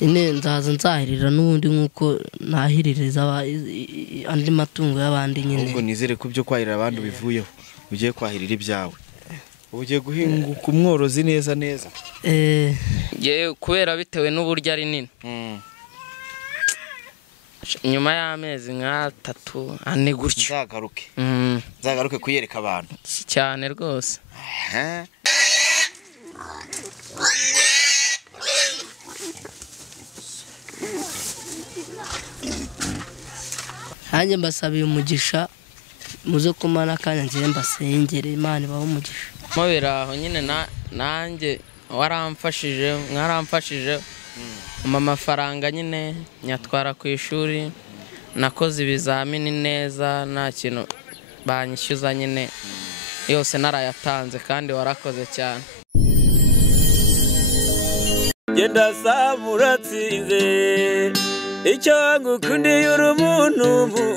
ine nzaza nzahirira n'ubundi nkuko nahiririza andi matungo y'abandi nyine. Ubwo nizere ko byo kwahirira abandi bivuyeho ugiye kwahirira ibyawe. Ugiye guhinguka umworozi neza neza. Kubera bitewe n'uburyo ari nini. Nyuma y'amezi nka 3 ane gutyo nzagaruke kuyereka abantu cyane rwose. Hanjye mbasabiye umugisha muze kumana kanya ngiye mbasengere Imana ibaho umugisha. Mubiraho nyine nanjye waramfashije mwaramfashije amafaranga nyine nyatwara ku ishuri nakoze ibizamini neza nta kintu banyishyuza nyine yose narayatanze kandi warakoze cyane. Genda samuratsinze icyo ngukundiye uri umuntu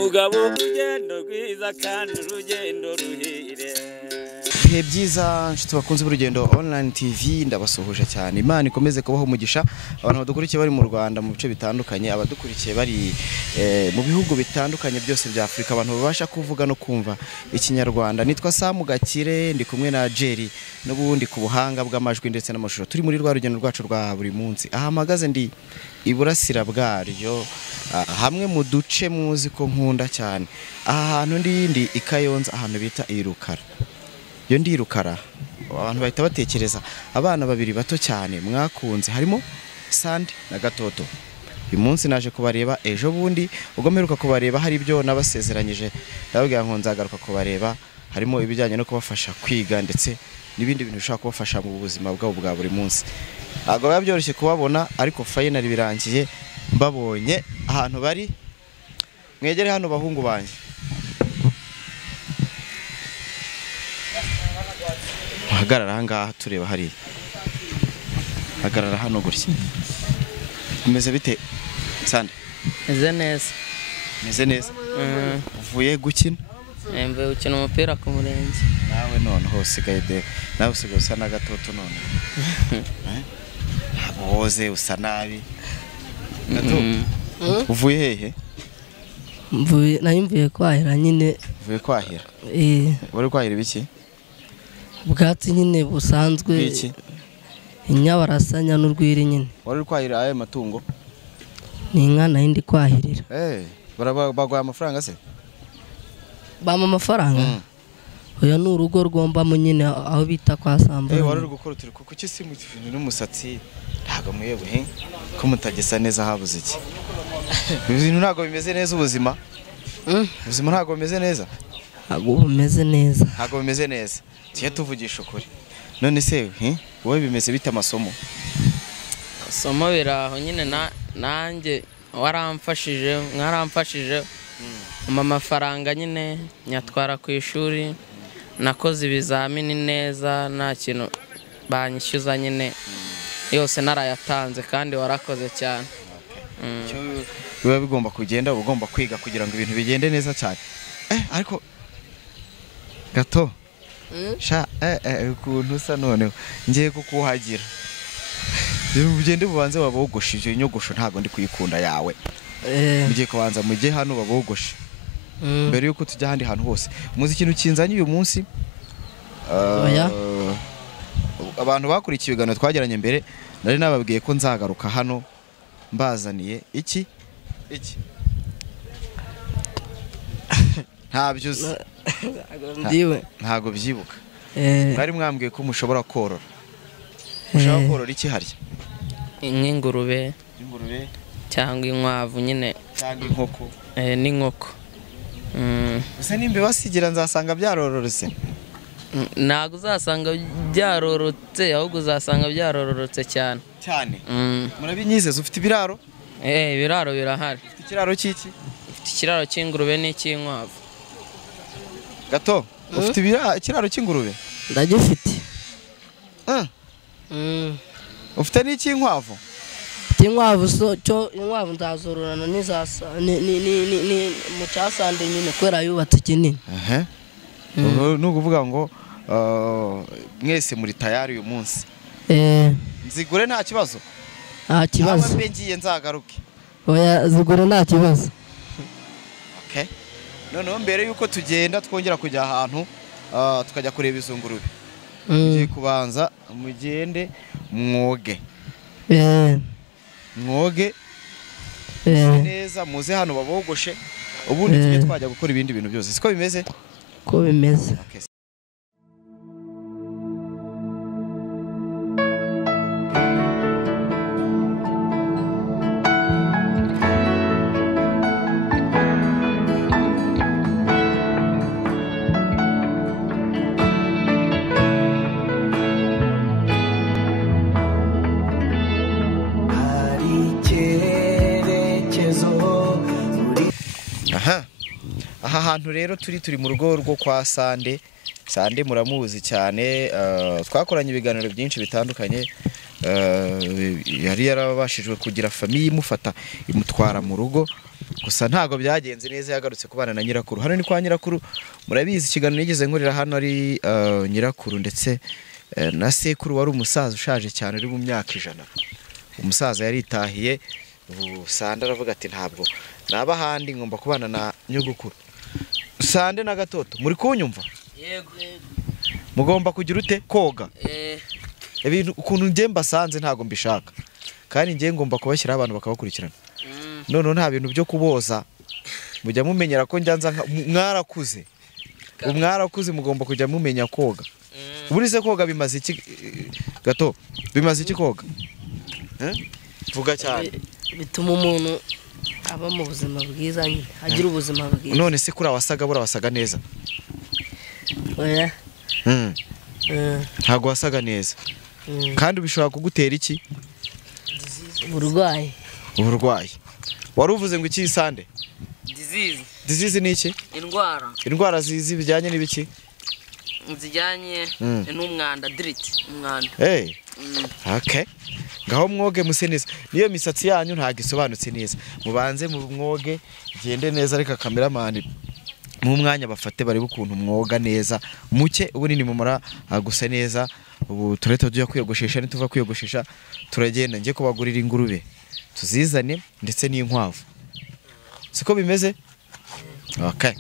mugabo urugendo rwiza kandi urugendo ruhire. Ibihe byiza nshuti bakunze urugendo online TV ndabasuhuje cyane. Imana ikomeze kubaho umugisha abantu badukurikiye bari mu Rwanda mu bice bitandukanye, abadukurikiye bari mu bihugu bitandukanye byose bya Afrika, abantu babasha kuvuga no kumva ikinyarwanda. Nitwa Gakire ndi kumwe na Jerry n'ubundi ku buhanga bw'amajwi ndetse n'amashusho. Turi muri rwa rugendo rwacu rwa buri munsi. Ahamagaze ndi iburasira bwaryo hamwe mu duce muzi ko nkunda cyane. Aha hantu ndi Kayonza ahantu bita irukara. Yo ndi irukara abantu bahita batekereza abana babiri bato cyane mwakunze harimo Sandi na Gatoto. Uyu munsi naje kubareba, ejo bundi ubwo mperuka kubareba hari ibyo nabasezeranyije ndababwira ngo nzagaruka kubareba, harimo ibijyanye no kubafasha kwiga ndetse n'ibindi bintu bishobora kubafasha mu buzima bwabo bwa buri munsi. Ntabwo biba byoroshye kubabona ariko finally birangiye mbabonye ahantu bari. Mwegere hano bahungu banjye. Hagarara hangaha tureba hari. Hagarara hano gutya. Umeze bite Sandi? Meze neza. Meze neza. Uvuye gukina? Mvuye gukina umupira ku murenge. Nawe none hosigaye de. Nawe usigaye usa na Gatoto none. Woze usa nabi. Uvuye hehe? Mvuye kwahira nyine. Uvuye kwahira? Wari kwahira ibiki? Ubwatsi nyine busanzwe. Iki? Inyabarasanya n'urwiri nyine. Wari kwahira ayo matungo? Ni inka nindi kwahirira. Bagwaye amafaranga se? Bama amafaranga? Oya ni urugo rwombamo nyine aho bita kwa Samba. Wari gukora turi kuki si mu n'umusatsi ntago muyewe ko mutagesa neza habuze iki? Ibintu ntago bimeze neza ubuzima. Ubuzima ntago bimeze neza. Ntago bimeze neza. Ntago bimeze neza. Tiye tuvugisha ukuri. None se wowe bimeze bita amasomo? Somo biraho nyine nanjye waramfashije mwaramfashije amafaranga nyine nyatwara ku ishuri nakoze ibizamini neza nta kintu banyishyuza nyine yose narayatanze kandi warakoze cyane. Biba bigomba kugenda ugomba kwiga kugira ngo ibintu bigende neza cyane. Ariko Gato sha ukuntu usa noneho ngiye kukuhagira. Ugende bubanze babogoshe ibyo nyogosho ntago ndi kuyikunda yawe. Mugiye kubanza mujye hano babogoshe. Mbere yuko tujya handi hantu hose. Muzi ikintu kinzanye uyu munsi. Abantu bakurikiye ibiganiro twageranye mbere nari nababwiye ko nzagaruka hano mbazaniye iki ntabyo uzi. Ntago byibuka. Bari mwambwiye ko mushobora korora. Mushobora korora iki harya? Ingurube. Ingurube cyangwa inkwavu nyine. Cyangwa inkoko. N'inkoko. Ese nimbe basigira nzasanga byarororotse. Ntago uzasanga byarorotse ahubwo uzasanga byarororotse cyane. Cyane. Murabinyizeza ufite ibiraro? Ibiraro birahari. Ufite ikiraro cy'iki? Ufite ikiraro cy'ingurube n'icy'inkwavu. Gato, ufite ikiraro cy'ingurube? Ndagifite. Ufite n'icy'inkwavu? Inkwavu cyo inkwavu ndazororana n'izasa ni mu cyasande nyine kwera yubatse kinini. Nukuvuga ngo mwese muri tayari uyu munsi. Nzigure nta kibazo. nta kibazo mbe ngiye nzagaruke oya zigura nta kibazo okay noneho mbere yuko tugenda twongera kujya ahantu tukajya kureba izo ngurube tugiye kubanza mugende mwoge mwoge neza muze hano babogoshe ubundi tujye twajya gukora ibindi bintu byose siko bimeze ko bimeze aha hantu rero turi mu rugo rwo kwa Sande muramuzi cyane twakoranye ibiganiro byinshi bitandukanye yari yarabashijwe kugira famiye imufata imutwara mu rugo gusa ntago byagenze neza yagarutse kubana na nyirakuru hano ni kwa nyirakuru murabizi ikiganiro nigeze nkorera hano ari nyirakuru ndetse na sekuru wari umusaza ushaje cyane uri mu myaka 100 umusaza yaritahiye Sande aravuga ati ntabwo naba handi ngomba kubana na nyogukuru Sande na Gatoto muri kunyumva yego mugomba kugira ute koga ibintu ukuntu ngiye mbasanze ntago mbishaka kandi ngiye ngomba kubashyira abantu bakabakurikirana none nta bintu byo kuboza mujya mumenyera ko njyanza mwarakuze umwarakuze mugomba kujya mumenya koga burize koga bimaze iki Gato bimaze iki koga vuga cyane bituma umuntu aba mu buzima bwiza nyine agira ubuzima bwiza none se kuri wasaga neza oya ntago wasaga neza kandi ubishobora kugutera iki uburwayi wari uvuze ngo iki Sande disease ni iki indwara zizi bijyanye n'ibiki zijyanye n'umwanda umwanda okay ngaho mwoge muse neza niyo misatsi yanyu ntago isobanutse neza mubanze mu mwoge gende neza reka cameraman mu mwanya bafate bari bukuntu mwoga neza muke ubuni ni mumara gusa neza ubu tureta tujya kwiyogoshesha nituva kwiyogoshesha turagenda ngiye kubagurira ingurube tuzizane ndetse n'inkwavu siko bimeze okay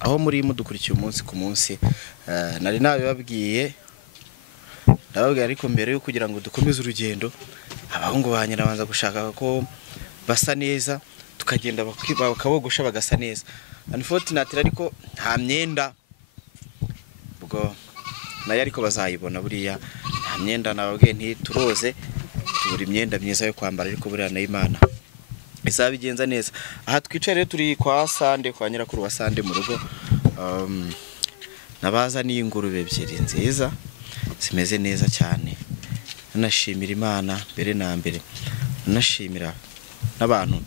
aho muri mudukurikiye umunsi ku munsi nari nabibabwiye ariko mbere yo kugira ngo dukomeze urugendo abahungu banyira banza gushaka ko basa neza tukagenda bakabogosha bagasa neza unfortunately ariko nta myenda ubwo nayo ariko bazayibona buriya nta myenda nababwiye ntituroze tubura imyenda myiza yo kwambara ariko buriya na Imana izabigenza neza. Aha twicaye rero turi kwa Sande, kwa nyirakuru wa Sande mu rugo. Nabaza ni ingurube ebyiri nziza zimeze neza cyane. Nashimira Imana mbere na mbere, nashimira n'abantu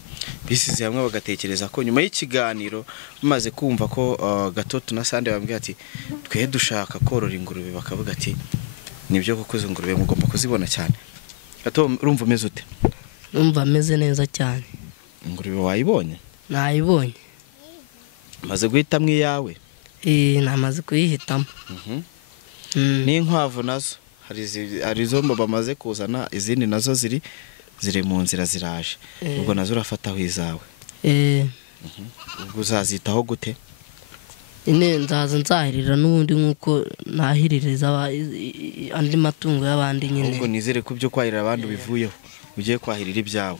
bisize hamwe bagatekereza ko nyuma y'ikiganiro bamaze kumva ko Gatoto na Sande bambwiye ati twe dushaka korora ingurube, bakavuga ati nibyo kukuza ingurube mugomba kuzibona cyane. Gato urumva umeze ute? Umva ameze neza cyane. Ingurube wayibonye? Nayibonye. Maze guhitamo iyawe? Namaze kuyihitamo. N'inkwavu nazo hari zo bamaze kuzana, izindi nazo ziri mu nzira ziraje. Ubwo nazo urafataho izawe? Ubwo uzazitaho gute? Nzaza nzahirira n'ubundi nkuko nahiririza andi matungo y'abandi nyine. Ubwo nizere ko byo kwahirira abandi bivuyeho, ugiye kwahirira ibyawe.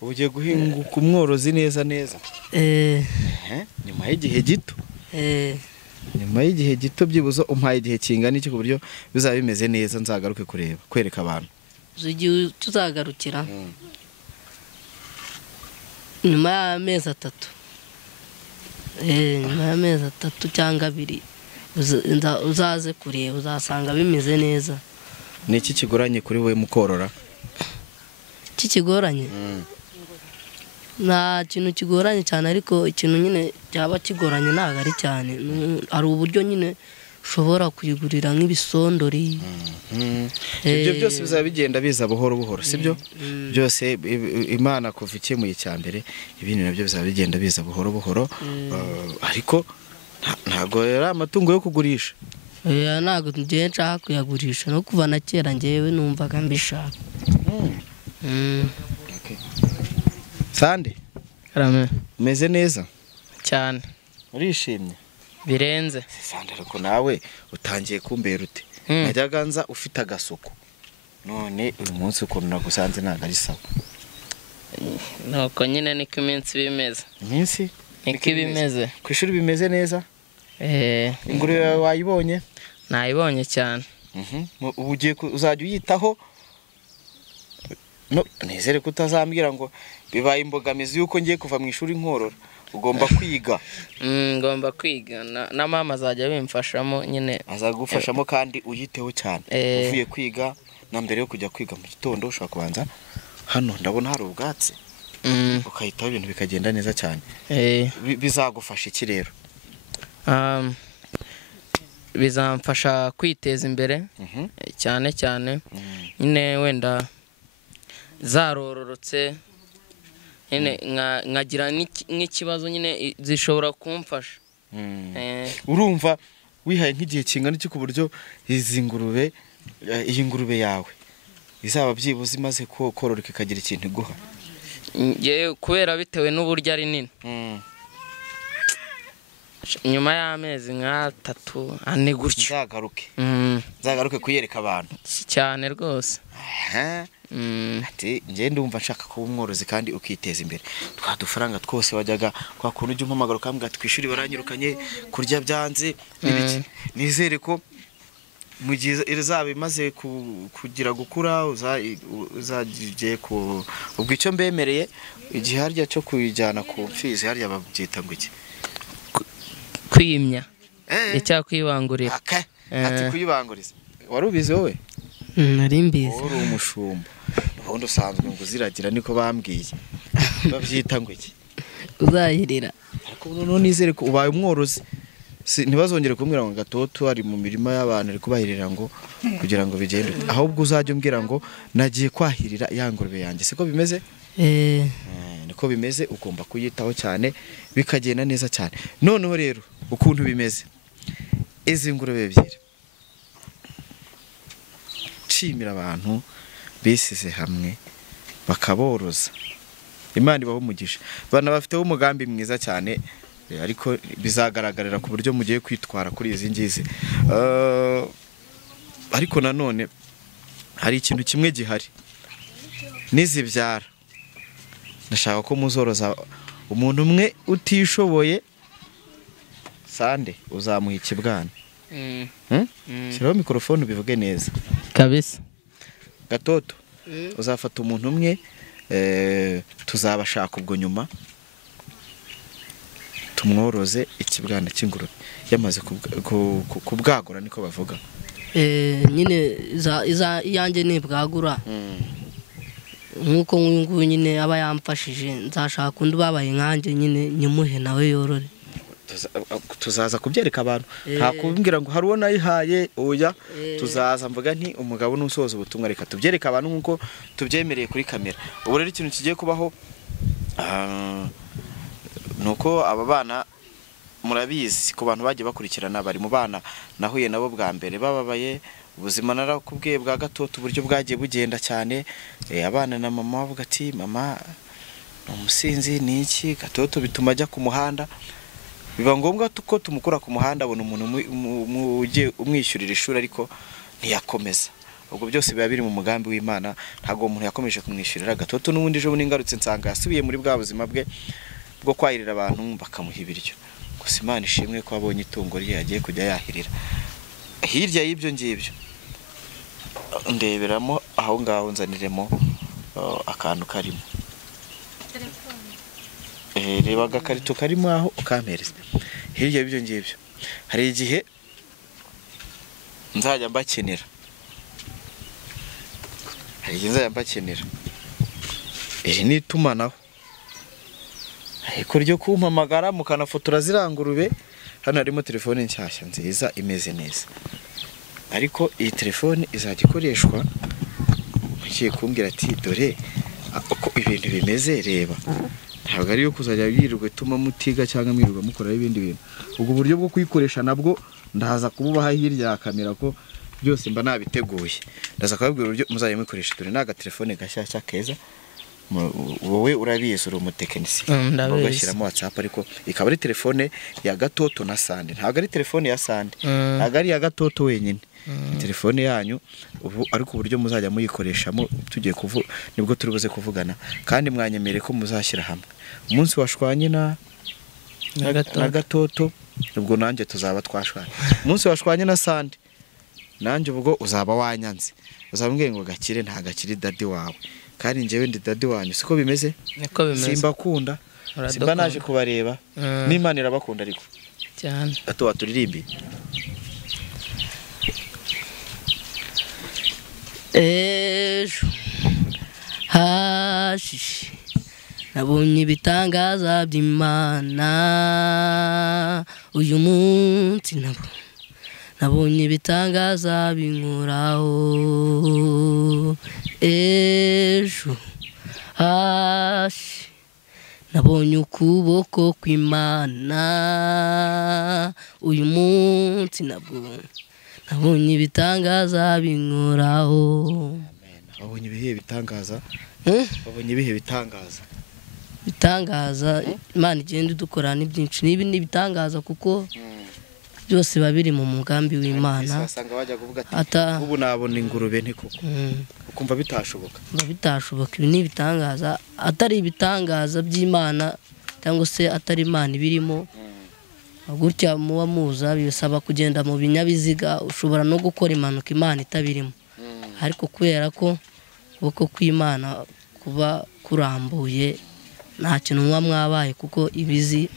Ugiye guhinguka umworozi neza neza. Nyuma y'igihe gito. Nyuma y'igihe gito byibuzo umpaye igihe kingana iki ku buryo bizaba bimeze neza nzagaruke kwereka abantu. Ugiye tuzagarukira nyuma y'amezi 3. Nyuma y'amezi 3 cyangwa 2 uzaze kureba, uzasanga bimeze neza. Ni iki kigoranye kuri we mukorora? Iki kigoranye? Nta kintu kigoranye cyane, ariko ikintu nyine cyaba kigoranye ntabwo ari cyane. Ari uburyo nyine ushobora kuyigurira nk'ibisondori. Ibyo byose bizaba bigenda biza buhoro buhoro, sibyo? Byose Imana kuva ikemuye cyambere, ibindi nabyo bizaba bigenda biza buhoro buhoro. Ariko ntago ari amatungo yo kugurisha. Ntago ngiye nshaka kuyagurisha, no kuva na kera ngewe numvaga mbishaka. Sande, Karame. umeze neza Cyane. urishimye Birenze. Sande, ariko nawe utangiye kumbera ute? Najyaga nza ufite agasoko, none uyu munsi ukuntu nagusanze ntabwo ari sawa. Nuko nyine niko iminsi bimeze. Iminsi Niko bimeze. ku ishuri bimeze neza? Ingurube yawe wayibonye? Nayibonye cyane. Ubu uzajya uyitaho? No, nizere ko utazambwira ngo bibaye imbogamizi yuko ngiye kuva mu ishuri nkorora. Ugomba kwiga. Ngomba kwiga na mama azajya bimfashamo nyine. Azagufashamo kandi uyiteho cyane. Uvuye kwiga na mbere yo kujya kwiga mu gitondo ushaka kubanza hano ndabona hari ubwatsi. Ukahitaho ibintu bikagenda neza cyane. Bizagufasha iki rero? Bizamfasha kwiteza imbere cyane cyane. Nyine wenda zarororotse nyine nkagira n'ikibazo nyine zishobora kumfasha. Urumva wihaye nk'igihe kingana iki ku buryo iyi ngurube yawe izaba byibuze imaze kororoka ikagira ikintu iguha? Kubera bitewe n'uburyo ari nini, nyuma y'amezi 3 4 gutyo nzagaruke kuyereka abantu cyane rwose. Ati ngiye ndumva nshaka kuba umworozi kandi ukiteza imbere. Twa dufaranga twose wajyaga kwa kuntu ujya umpamagara ukambwira ati kwishuri baranyirukanye, kurya byanze n'ibiki. Nizere ko mu gihe izaba imaze kugira gukura uzagiye ubwo icyo mbemereye igihe harya cyo kuyijyana ku mfizi harya babyita ngo iki? Kwimya. Icya kwibangurira. Ati kuyibanguriza. Wari ubizi wowe? Nari mbizi. Uri umushumba. Ubundi usanzwe ngo uziragira niko bambwiye. Babyita ngo iki? Uzahirira. Ariko none nizere ko ubaye umworozi. Ntibazongere kumbwira ngo Gatoto ari mu mirima y'abantu ari kubahirira ngo kugira ngo bigende. Ahubwo uzajya umbwira ngo nagiye kwahirira ya ngurube yanjye. Siko bimeze? Niko bimeze, ugomba kuyitaho cyane bikagenda neza cyane. Noneho rero ukuntu bimeze, izi ngurube ebyiri nshimira abantu bisize hamwe bakaboroza. Imana ibaho umugisha. Bana bafiteho umugambi mwiza cyane, ariko bizagaragarira ku buryo mugiye kwitwara kuri izi ngizi. Ariko nanone hari ikintu kimwe gihari, nizibyara ndashaka ko muzoroza umuntu umwe utishoboye Sande uzamuha ikibwana. Mm. Shyiraho mikrofone ubivuge neza. Kabisa. Gatoto uzafata umuntu umwe tuzabashaka ubwo nyuma tumworoze ikibwana cy'ingurube yamaze kubwagura niko bavuga. Nyine iyanjye nibwagura nk'uko nk'uyu nguyu nyine aba yamfashije nzashaka undi babaye nkanjye nyine nyimuhe nawe yorore. Tuzaza kubyereka abantu nta kumbwira ngo hari uwo nayihaye oya tuzaza mvuga nti umugabo n'usoza ubutumwa reka tubyereka abantu nk'uko tubyemereye kuri kamera. Ubu rero ikintu kigiye kubaho nuko aba bana murabizi ku bantu bagiye bakurikirana bari mu bana nahuye nabo bwa mbere bababaye. Ubuzima narakubwiye bwa Gatoto uburyo bwagiye bugenda cyane. Abana na mama bavuga ati mama umusinzi ni iki. Gatoto bituma ajya ku muhanda biba ngombwa ko tumukura ku muhanda abona umuntu uje umwishyurira ishuri ariko ntiyakomeza. Ubwo byose biba biri mu mugambi w'Imana ntago umuntu yakomeje kumwishyurira. Gatoto n'ubundi ejo bundi ngarutse nsanga yasubiye muri bwa buzima bwe bwo kwahirira abantu bakamuha ibiryo. Gusa Imana ishimwe ko abonye itungo rye yagiye kujya yahirira. Hirya y'ibyo ngibyo ndeberamo aho ngaho nzaniremo akantu karimo reba agakarito karimo aho ukampereza. Hirya y'ibyo ngibyo hari igihe nzajya mbakenera. Iri ni itumanaho ariko ryo kumpamagara mukanafotora zirangurube. Hano harimo telefone nshyashya nziza imeze neza ariko iyi telefone izajya ikoreshwa mugiye kumbwira ati dore uko ibintu bimeze reba. Ntabwo ari yo kuzajya yirirwa ituma mutiga cyangwa mwirirwa mukora ibindi bintu. Ubwo buryo bwo kuyikoresha nabwo ndaza kububaha hirya ya kamera ko byose mba nabiteguye. Ndaza kubabwira uburyo muzajya mukoresha. Dore naga telefone gashyashya keza wowe urabizi uri umutekinisiye ugashyiramo WhatsApp ariko ikaba ari telefone ya Gatoto na Sande. Ntabwo ari telefone ya Sande ntabwo ari ya Gatoto wenyine. Telefone yanyu ubu ariko uburyo muzajya muyikoreshamo tugiye nibwo turi buze kuvugana kandi mwanyemere ko muzashyira hamwe. Umunsi washwanye na Gatoto ubwo nanjye tuzaba twashwanye. Umunsi washwanye na Sande nanjye ubwo uzaba wanyanze. Uzambwiye ngo Gakire nta Gakire dadi wawe kandi njyewe ndi dadi wanyu. Siko bimeze? Niko bimeze. Simba kunda. Simba naje kubareba. N'Imana irabakunda ariko cyane. Gato waturirimbi. Ejo hashishi nabonye ibitangaza by'Imana. Uyu munsi nabonye ibitangaza binkoraho. Ejo hashi nabonye ukuboko kw'Imana. Uyu munsi nabonye ibitangaza binkoraho. Wabonye ibihe bitangaza? Wabonye ibihe bitangaza? Bitangaza Imana igenda idukora ni byinshi. Nibi ni bitangaza kuko byose babiri mu mugambi w'Imana. Basanga bajya kuvuga ati ubu nabona ingurube nti koko. Ukumva bitashoboka. Bitashoboka. Ibi ni bitangaza atari ibitangaza by'Imana cyangwa se atari Imana ibirimo. Gutya muba muza bisaba kugenda mu binyabiziga ushobora no gukora impanuka Imana itabirimo. Ariko kubera ko ubwo kw'Imana kuba kurambuye nta kintu muba mwabaye kuko ibizi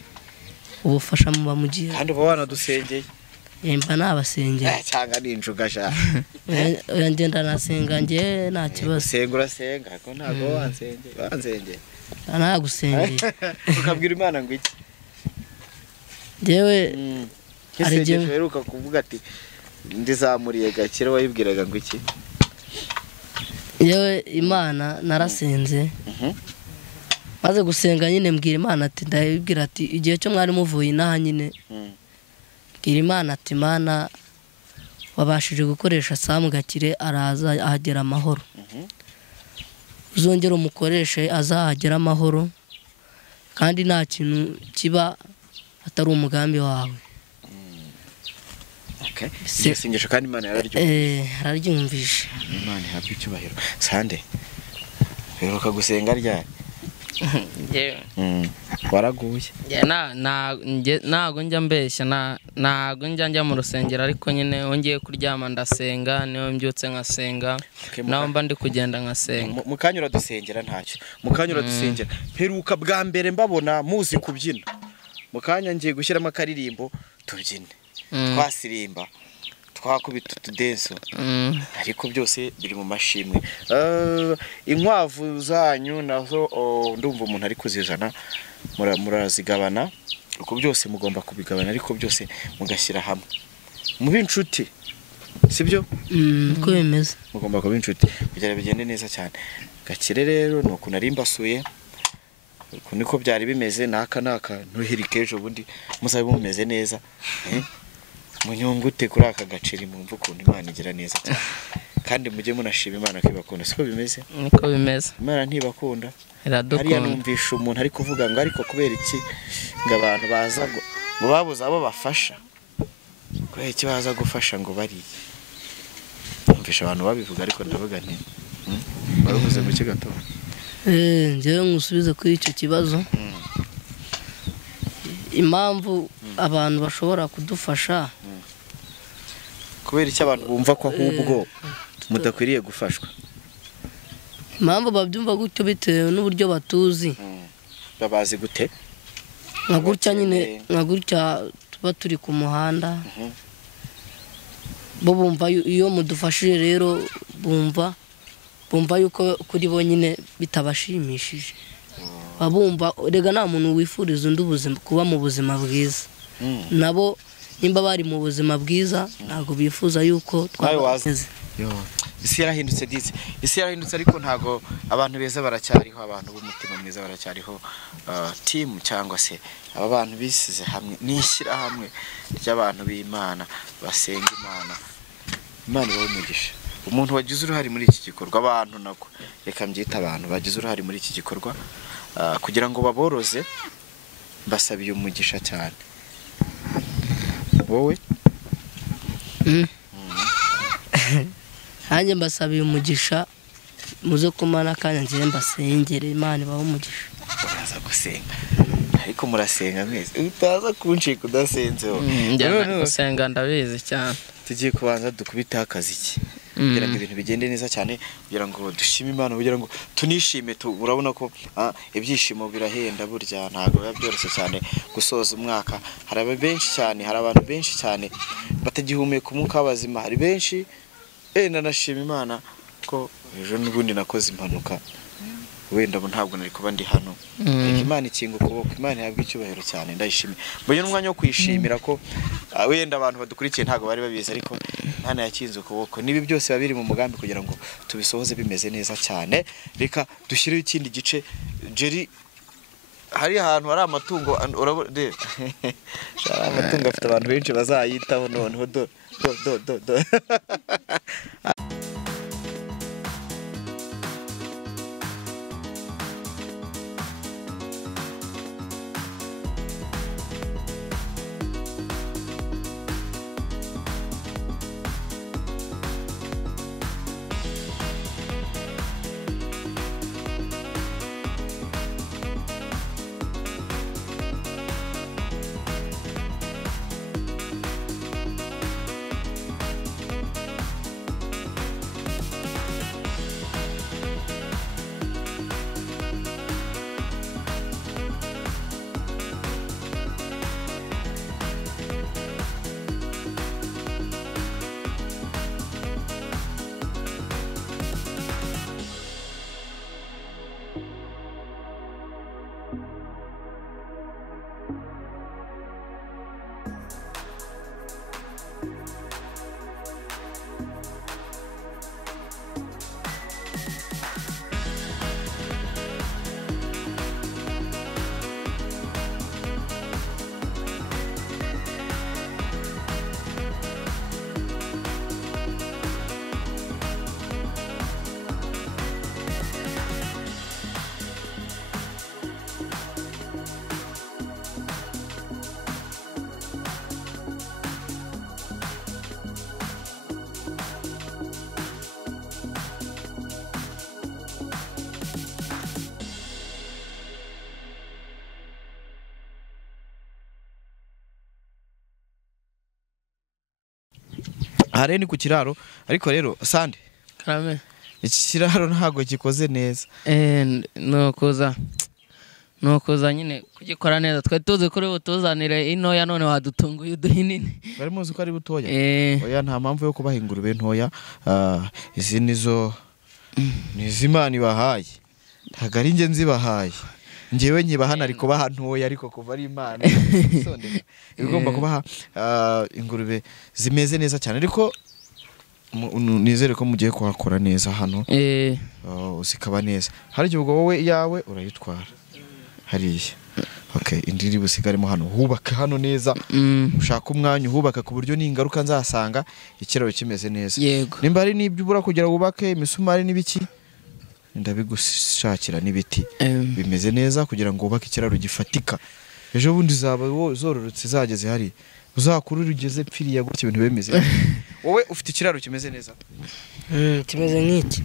ubufasha muba mugiye. Kandi uba wanadusengeye. Mba nabasengeye. Cyangwa ni injuga sha. Ngenda nasenga nge nta kibazo. Senga urasenga ko ntago wansengeye. Nagusengeye. Ukabwira Imana ngo iki? Jewe ari je heruka kuvuga ati ndizamuriye Gakire wayibwiraga ngo iki? Yewe Imana narasenze. Maze gusenga nyine mbwira Imana ati ndabibwira ati igihe cyo mwari muvuye inaha nyine. Mbwira Imana ati Imana wabashije gukoresha Samu Gakire araza ahagera amahoro. Uzongera umukoreshe azahagera amahoro kandi nta kintu kiba atari umugambi wawe. Okay. Singesho kandi Imana yararyumvise. Araryumvishe. Imana ihabwe icyubahiro. Sande heruka gusenga ryari? Njyewe waraguye ntago njya mbeshya ntago njya mu rusengero ariko nyine iyo ngiye kuryama ndasenga niyo mbyutse nkasenga naho mba ndi kugenda nkasenga mu kanya uradusengera ntacyo mu kanya uradusengera mperuka bwa mbere mbabona muzi kubyina mu kanya ngiye gushyiramo akaririmbo tubyine twasirimba twakubita utudenso ariko byose biri mu mashimwe inkwavu zanyu nazo ndumva umuntu ari kuzijana murazigabana uko byose mugomba kubigabana ariko byose mugashyira hamwe mu b'inshuti sibyo uko bimeze mugomba kuba inshuti kugira bigende neza cyane Gakire rero ni ukuntu ari mbasuye uko niko byari bimeze naka ntuhirike ejo bundi muzabe mumeze neza munyungute kuri aka gaceri mumva ukuntu Imana igira neza cyane kandi mujye munashima Imana kwibakunda siko bimeze niko bimeze Imana ntibakunda iradukunda hariya numvisha umuntu ari kuvuga ngo ariko kubera iki ngo abantu baza ngo babuze abo bafasha kubera iki baza gufasha ngo bari numvisha abantu babivuga ariko ndavuga nti baruvuze mu kigato njyewe ngusubize kuri icyo kibazo impamvu abantu bashobora kudufasha kubera iki abantu bumva ko ahubwo mudakwiriye gufashwa impamvu babyumva gutyo bitewe n'uburyo batuzi babazi gute nka gutya nyine nka gutya tuba turi ku muhanda bo bumva iyo mudufashije rero bumva yuko kuri bo nyine bitabashimishije babumva rega nta muntu wifuriza undi ubuzima kuba mu buzima bwiza nabo nimba bari mu buzima bwiza ntabwo bifuza yuko twabageze isi yarahindutse dize isi yarahindutse ariko ntago abantu beza baracyariho abantu b'umutima mwiza baracyariho team cyangwa se aba bantu bisize hamwe nishyira hamwe ry'abantu b'Imana basenga Imana umugisha umuntu wagize uruhare muri iki gikorwa abantu nako reka mbyita abantu bagize uruhare muri iki gikorwa kugira ngo baboroze basabiye umugisha cyane wowe hanjye mbasabiye umugisha muze kumana akanya ngiye mbasengere Imana ibahe umugisha uraza gusenga ariko murasenga mwese utaza kuncika udasenzeho njyana gusenga ndabizi cyane tugiye kubanza dukubita akazi iki kugira ngo ibintu bigende neza cyane kugira ngo dushime Imana kugira ngo tunishime urabona ko ibyishimo birahenda burya ntago biba byoroshye cyane gusoza umwaka hari abantu benshi cyane batagihumeka umwuka w'abazima hari benshi nanashima Imana ko ejo n'ubundi nakoze impanuka wenda ntabwo nari kuba ndi hano Imana ikinga ukuboko Imana yabwa icyubahiro cyane ndayishimiye mbonye n'umwanya wo kwishimira ko wenda abantu badukurikiye ntago bari babizi ariko Imana yakinze ukuboko nibi byose babiri mu mugambi kugira ngo tubisohoze bimeze neza cyane reka dushyireho ikindi gice Jerry hari ahantu hari amatungo urabona amatungo afite abantu benshi bazayitaho noneho do aha ni ku kiraro ariko rero sande karame iki kiraro ntago gikoze neza nukuza nyine kugikora neza twe tuzi kuri butuzanire intoya none wadutunguye uduhinini bari muzi ko ari butoya oya nta mpamvu yo kubaha ingurube ntoya izi nizo Imana ibahaye ntago ari njye nzibahaye njyewe nyibahana ariko baha ntoya ariko kuva ari Imana igomba kubaha ingurube zimeze neza cyane ariko nizere ko mugiye kuhakora neza hano zikaba neza hari igihe wowe yawe urayitwara hariya okay indiri busigaremo hano hubaka hano neza ushaka umwanya uhubaka ku buryo n'ingaruka nzasanga ikiraro kimeze neza nimba ari n'ibyo ubura kugira wubake imisumari n'ibiki ndabigushakira n'ibiti bimeze neza kugira ngo wubake ikiraro gifatika ejo bundi zaba zororotse zageze hari uzakuru rugeze pfiriya gutya ibintu bemeze wowe ufite ikiraro kimeze neza kimeze nk'iki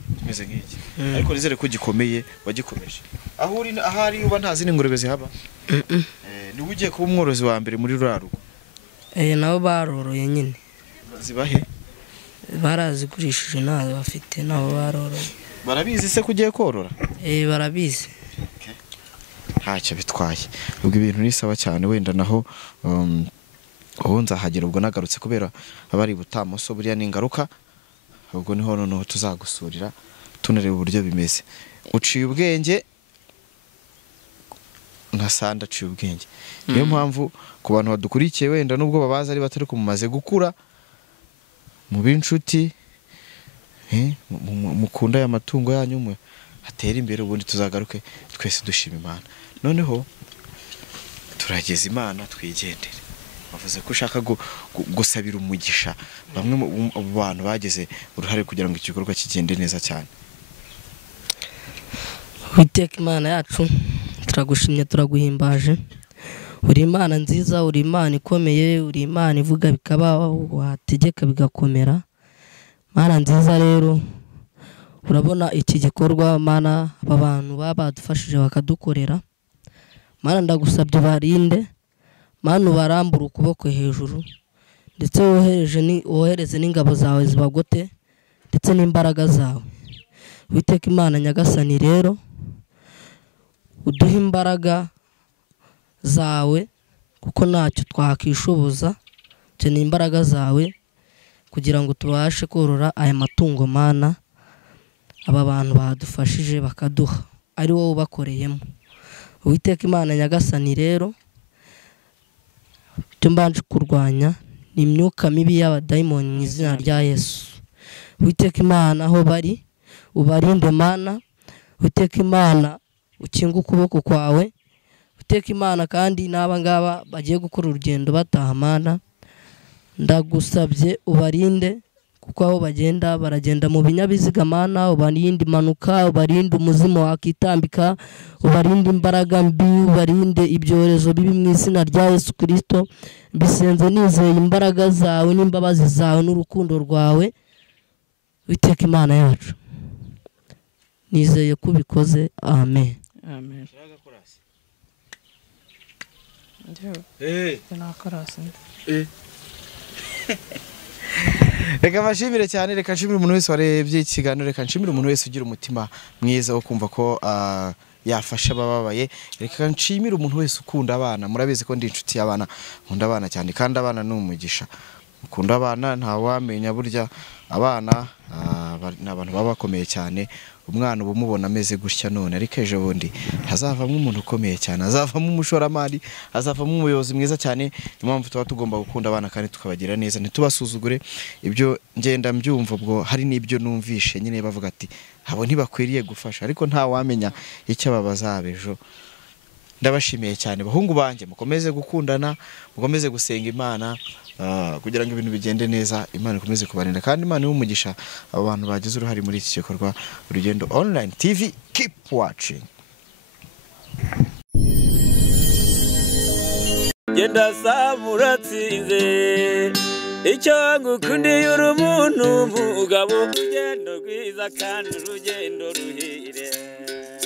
ariko nizere ko gikomeye wagikomeje aho uri ahari uba nta zindi ngurube zihaba ni ugiye kuba umworozi wa mbere muri rurarugo nabo baroroye nyine zibahe barazigurishije nazo bafite nabo baroroye barabizi se kugiye korora barabizi ntacyo bitwaye ubwo ibintu ni sawa cyane wenda naho ubu nzahagera ubwo nagarutse kubera abari butamoso buriya n'ingaruka ubwo niho noneho tuzagusurira tunareba uburyo bimeze uciye ubwenge ntasanda aciye ubwenge niyo mpamvu ku bantu badukurikiye wenda nubwo babaza ari batari kumumaze gukura mu b'inshuti mukunda aya matungo yanyu mwe hatera imbere ubundi tuzagaruke twese dushima Imana noneho turageza Imana twigendere bavuze ko ushaka gusabira umugisha bamwe mu bantu bageze uruhare kugira ngo igikorwa kigende neza cyane Uwiteka Imana yacu turagushimye turaguhimbaje uri Imana nziza uri Imana ikomeye uri Imana ivuga bikaba wategeka bigakomera Mana nziza rero urabona iki gikorwa Mana aba bantu badufashije bakadukorera Mana ndagusabye barinde Mana barambura ukuboko hejuru ndetse wohereze n'ingabo zawe zibagote ndetse n'imbaraga zawe Uwiteka Imana nyagasani rero uduhe imbaraga zawe kuko ntacyo twakishoboza cyane imbaraga zawe kugira ngo tubashe korora aya matungo Mana aba bantu badufashije bakaduha ari wowe ubakoreyemo Uwiteka Imana nyagasani rero mbanje kurwanya ni imyuka mibi y'abadayimoni mu izina rya Yesu Uwiteka Imana aho bari ubarinde Mana Uwiteka Imana ukinga ukuboko kwawe Uwiteka Imana kandi n'aba ngaba bagiye gukora urugendo bataha Mana ndagusabye ubarinde kuko aho baragenda mu binyabiziga Mana ubarinde impanuka ubarinde umuzimu wakitambika ubarinde imbaraga mbi ubarinde ibyorezo bibi mu izina rya Yesu Kristo bisenze nizeye imbaraga zawe n'imbabazi zawe n'urukundo rwawe Uwiteka Imana yacu nizeye kubikoze amen amen reka bashimire cyane reka nshimire umuntu wese warebye ikiganiro reka nshimire umuntu wese ugira umutima mwiza wo kumva ko yafasha abababaye reka nshimire umuntu wese ukunda abana murabizi ko ndi inshuti y'abana nkunda abana cyane kandi abana ni umugisha ukunda abana nta wamenya burya abana ni abantu baba bakomeye cyane umwana uba umubona ameze gutya none ariko ejo bundi hazavamo umuntu ukomeye cyane hazavamo umushoramari hazavamo umuyobozi mwiza cyane niyo mpamvu tuba tugomba gukunda abana kandi tukabagira neza ntitubasuzugure ibyo ngenda mbyumva ubwo hari n'ibyo numvishe nyine bavuga ati abo ntibakwiriye gufasha ariko nta wamenya icyo babazaba ejo ndabashimiye cyane bahungu banjye mukomeze gukundana mukomeze gusenga Imana kugira ngo ibintu bigende neza Imana ikomeze kubarinda kandi Imana y'umugisha abo bantu bagize uruhare muri iki gikorwa urugendo online TV keep watching genda samuratsinze icyo ngukundiye uri umuntu mugabo urugendo rwiza kandi urugendo ruhire